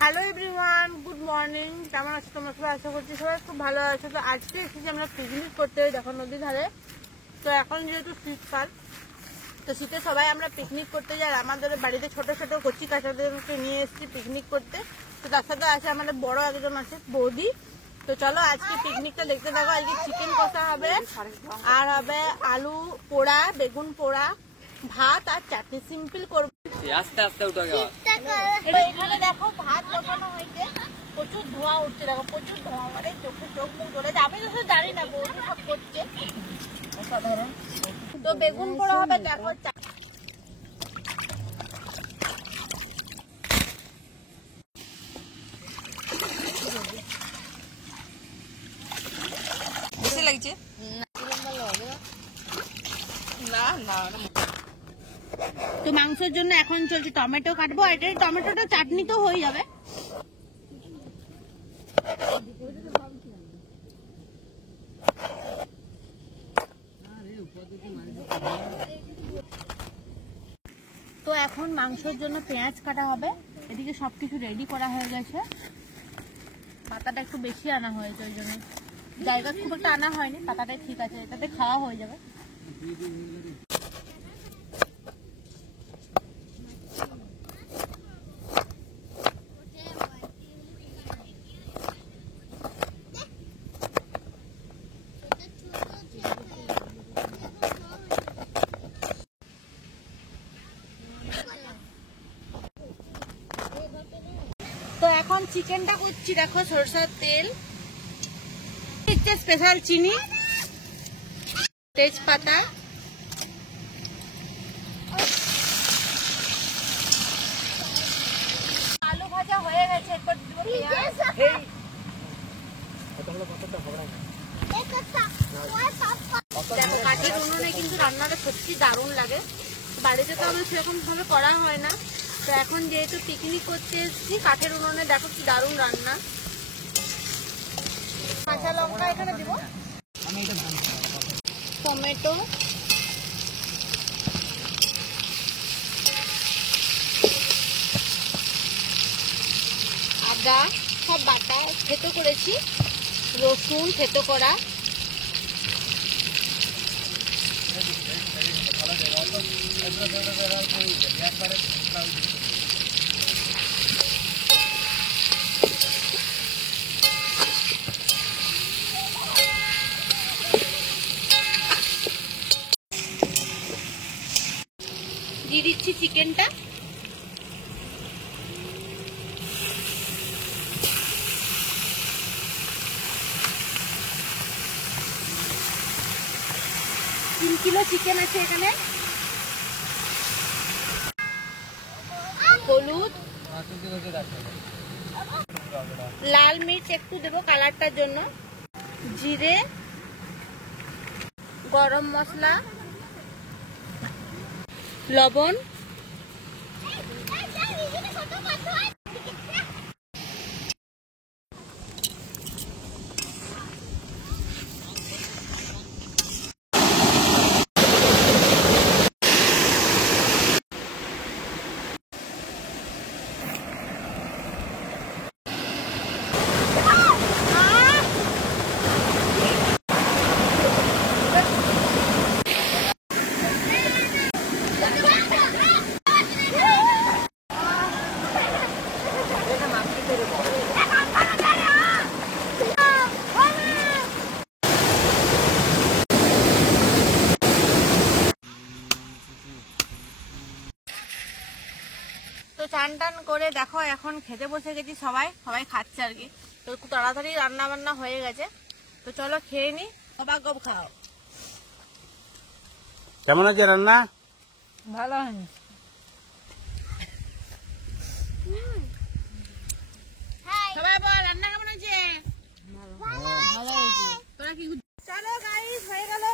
Hello everyone, good morning. কেমন আছো তোমরা সবাই? আশা করছি সবাই খুব ভালো আছো। তো আজকে এসেছি আমরা পিকনিক করতে, দেখো নদীর ধারে। তো এখন যেহেতু শীতকাল, তো শীতে সবাই আমরা পিকনিক করতে যাই। আমাদের বাড়িতে ছোট ছোট কচি কাঁচাদেরকে নিয়ে এসেছি পিকনিক করতে। তো তার সাথে আছে আমাদের বড় একজন আছে, বৌদি। তো চলো আজকে পিকনিকটা দেখতে থাকো। আজকে চিকেন কষা হবে, আর হবে আলু পোড়া, বেগুন পোড়া, ভাত আর চাটনি। সিম্পল করবো। আস্তে আস্তে উঠে গেল। এখানে দেখো ভাত বসানো হয়েছে, প্রচুর ধোঁয়া উঠছে। দেখো প্রচুর ধোঁয়া, মানে চোখে চোখ মুখ ধরে যাবে। আমি তো জানি না, বৌদি সব করছে অসাধারণ। তো বেগুন পোড়া হবে, দেখো বেশি লাগছে না না। তো মাংসের জন্য এখন চলছে টমেটো কাটবো, আর এটা টমেটোটা চাটনি তো হয়ে যাবে। তো এখন মাংসের জন্য পেঁয়াজ কাটা হবে। এদিকে সবকিছু রেডি করা হয়ে গেছে। পাতাটা একটু বেশি আনা হয়েছে, ওই জন্য জায়গা খুব একটা আনা হয়নি। পাতাটা ঠিক আছে, এটাতে খাওয়া হয়ে যাবে। তো এখন চিকেনটা করছি, দেখো সরষের তেল, স্পেশাল চিনি, তেজপাতা, আলু ভাজা হয়ে গেছে। এরপর দিব পেঁয়াজ। দেখো কাঠের উনুনে কিন্তু রান্নাটা সত্যি দারুণ লাগে। বাড়িতে তো আমার সেরকম ভাবে করা হয় না। তো এখন যেহেতু পিকনিক করতে এসেছি, কাঠের উনুনে দেখো কি দারুণ রান্না। কাঁচা লঙ্কা এখানে দিব, টমেটো, আদা সব বাটা থেতো করেছি, রসুন থেতো করা, দিয়ে দিচ্ছি চিকেনটা। তিন কিলো চিকেন আছে এখানে। হলুদ, লাল মির্চ একটু দেবো কালারটার জন্য, জিরে, গরম মশলা, লবণ, তো চান টান করে দেখো এখন খেতে বসে গেছি। সবাই খাচ্ছে আর কি। তো খুব তাড়াতাড়ি রান্না বান্না হয়ে গেছে। তো চলো খেয়ে নি। সবাই গপ খাও। কেমন আছে রান্না? ভালো হয়নি। সবাই বল রান্না কেমন হয়েছে? ভালো হয়েছে। তোরা কি? চলো গাইস, হয়ে গেল।